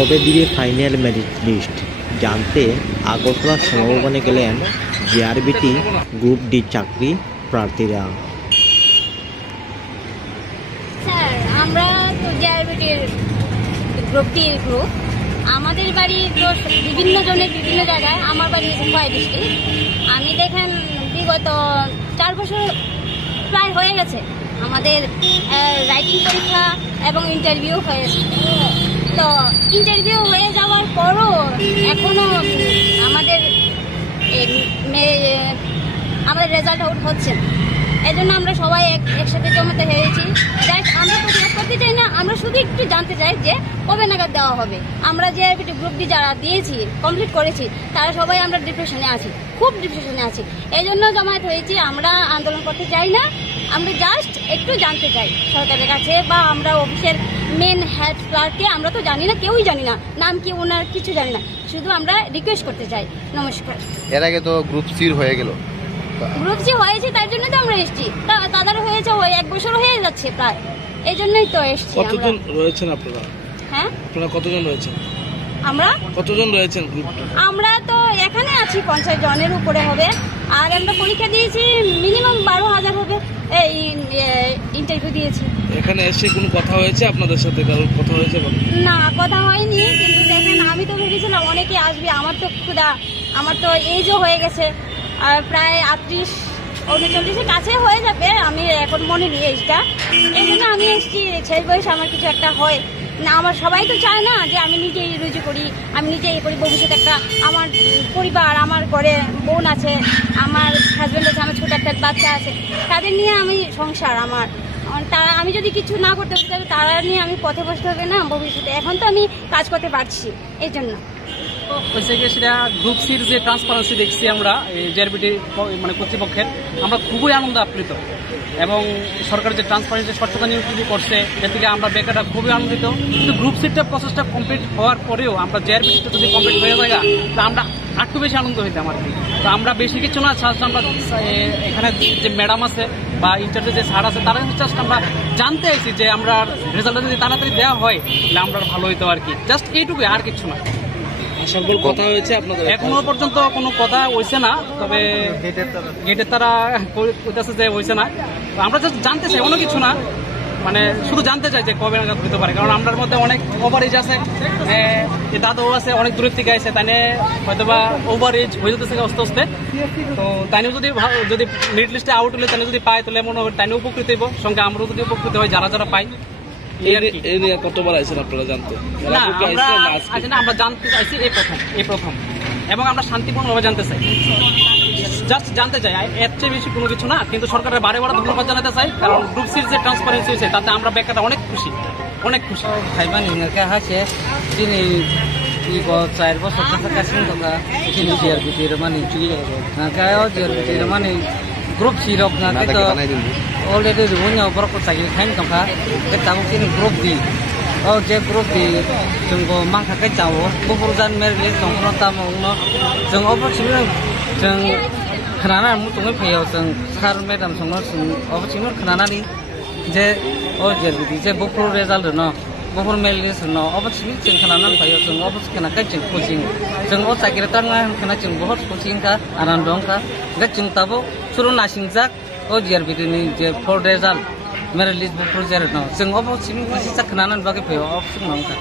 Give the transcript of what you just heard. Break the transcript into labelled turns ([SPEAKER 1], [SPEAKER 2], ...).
[SPEAKER 1] কবে দিবে final merit list? জানতে আগরতলা সমাগমে গেলেন জেআরবিটি গ্রুপ ডি চাকরি প্রার্থীরা।
[SPEAKER 2] স্যার, আমরা তো গ্রুপ আমাদের বাড়ি তো বিভিন্ন জনের বিভিন্ন জায়গায়, আমার বাড়ি খোয়াই ডিস্ট্রিক্ট। আমি দেখেন বিগত চার বছর প্রায় হয়ে গেছে। আমাদের রাইটিং পরীক্ষা এবং ইন্টারভিউ হয়েছে তো ইন্টারভিউ হয়ে যাওয়ার পরও এখনও আমাদের আমাদের রেজাল্ট আউট হচ্ছে না। এই জন্য আমরা সবাই এক- একসাথে জমাতে হয়েছি। যাই আমরা জব করতে চাই না, আমরা শুধু একটু জানতে চাই যে কবে নাগাদ দেওয়া হবে। আমরা যে গ্রুপ ডি যারা দিয়েছি কমপ্লিট করেছি, তারা সবাই আমরা ডিপ্রেশনে আছি, খুব ডিপ্রেশনে আছি। এই জন্য জমায়েত হয়েছি, আমরা আন্দোলন করতে চাই না, আমরা জাস্ট একটু জানতে চাই সরকারের কাছে বা আমরা অফিসের মেন হেড ক্লার্ককে আমরা তো জানি না কেউই জানি না। নাম কি ওনার কিছু জানি না। শুধু আমরা রিকোয়েস্ট করতে চাই। নমস্কার।
[SPEAKER 3] এর আগে তো গ্রুপ সির হয়ে গেল।
[SPEAKER 2] গ্রুপ সি হয়েছে তার জন্য তো আমরা এসেছি। তা- তাদের হয়েছে ওই এক বছর হয়ে যাচ্ছে প্রায়। এই জন্যই তো এসেছি আমরা।
[SPEAKER 4] কতজন রয়েছেন আপনারা?
[SPEAKER 2] হ্যাঁ?
[SPEAKER 4] আপনারা কতজন রয়েছেন?
[SPEAKER 2] আমরা?
[SPEAKER 4] কতজন রয়েছেন গ্রুপ
[SPEAKER 2] আমরা তো এখানে আছি পঞ্চাশ জনের উপরে হবে। আর আমরা পরীক্ষা দিয়েছি মিনিমাম বারো হাজার হবে এই ইন্টারভিউ দিয়েছি
[SPEAKER 4] এখানে এসে কোনো কথা হয়েছে? আপনাদের সাথে কারোর কথা হয়েছে
[SPEAKER 2] না, কথা হয়নি, কিন্তু দেখেন, আমি তো ভেবেছিলাম অনেকে আসবে। আমার তো ক্ষুদা আমার তো এজও হয়ে গেছে, আর প্রায় আটত্রিশ, উনচল্লিশের কাছে হয়ে যাবে। আমি এখন মনে নিই এইটা। এই জন্য আমি এসেছি, শেষ বয়স আমার কিছু একটা হয়। না, আমার সবাই তো চায় না যে আমি নিজেই রুজু করি, আমি নিজেই এ করি ভবিষ্যতে একটা, আমার পরিবার, আমার ঘরে বোন আছে, আমার হাজব্যান্ড আছে, আমার ছোট একটা বাচ্চা আছে। তাদের নিয়ে আমি সংসার আমার। তারা আমি যদি কিছু না করতে পারি তাহলে তারা নিয়ে আমি পথে বসতে হবে না ভবিষ্যতে। এখন তো আমি কাজ করতে পারছি, এই জন্য।
[SPEAKER 5] হয়েছে গিয়ে সেটা গ্রুপ সির যে ট্রান্সপারেন্সি দেখছি আমরা জেআরবিটি মানে কর্তৃপক্ষের, আমরা খুবই আনন্দ আপ্লুত। এবং সরকার যে ট্রান্সপারেন্সি স্বচ্ছতা নিয়োগ করছে, এর থেকে আমরা বেকাররা খুবই আনন্দিত। কিন্তু গ্রুপ সিটটা প্রসেসটা কমপ্লিট হওয়ার পরেও আমরা জেআরবিটিটা যদি কমপ্লিট হয়ে যায় তা আমরা আরেকটু বেশি আনন্দ হইতাম আর কি তো আমরা বেশি কিছু না জাস্ট আমরা এখানে যে ম্যাডাম আছে বা ইন্টারভিউ যে স্যার আছে, তারা জাস্ট আমরা জানতে আইছি যে আমরা রেজাল্টটা যদি তাড়াতাড়ি দেওয়া হয়, তাহলে আমরা ভালো হইতো আর কি। জাস্ট এইটুকুই, আর কিছু না।
[SPEAKER 4] সকল কথা হয়েছে আপনাদের
[SPEAKER 5] এখনও পর্যন্ত কোনো কথা হইছে না তবে গেটের তারা কইতেছে যে হইছে না। আমরা জাস্ট জানতে চাই কিছু না। মানে শুধু জানতে চাই যে কবে নাগাদ হইতে পারে কারণ আমরার মধ্যে অনেক ওভার এজ আছে যে দাদু আছে অনেক দূরের থেকে আইছে তাই হয়তো বা ওভার এজ হয়ে যেতেছে আস্তে আস্তে। তো তাইও যদি যদি মিড লিস্টে আউট হলে তাই যদি পায় তাহলে মনে হবে তাইও উপকৃত হইব। সঙ্গে আমরাও যদি উপকৃত হয় যারা যারা পাই এই
[SPEAKER 4] নিয়ে কতবার আইছেন আপনারা জানতে? মানে
[SPEAKER 5] না আমরা জানতে চাইছি এই প্রথম এই প্রথম। এবং আমরা শান্তিপূর্ণভাবে জানতে চাই। জাস্ট জানতে চাই এর চেয়ে বেশি কোনো কিছু না কিন্তু সরকারের বারে বারে ধন্যবাদ জানাতে চাই কারণ গ্রুপ সির যে ট্রান্সপারেন্সি হয়েছে তাতে আমরা ব্যাখ্যাটা অনেক খুশি অনেক খুশি।
[SPEAKER 6] ভাইবা নিনাকে হাসে তিনি চার বছর কাছে কথা মানে মানে grup sirok na kito already ribunya berak tagi
[SPEAKER 3] kain
[SPEAKER 6] kampa
[SPEAKER 3] kita mungkin
[SPEAKER 6] grup di oh je grup di jenggo mangka kecau bukuran merli jenggo tamu no jenggo apa sih jeng kenana mutungai payau jeng sar medam jenggo jeng apa sih mer kenana ni je oh je je bukur result no bukur merli no apa sih jeng kenana payau jeng apa sih kenaka jeng kucing jeng oh sakit tangan kena jeng bukur kucing ka anandong ka gak jeng tabu जों ताबो सुरु नासिंजाक ओ जेरबिदिनि जे फर result मेरिलिस बखर जेर न जों अबसिनो खुसि खोनानानै बागै फैयाव अबसिनो नंखा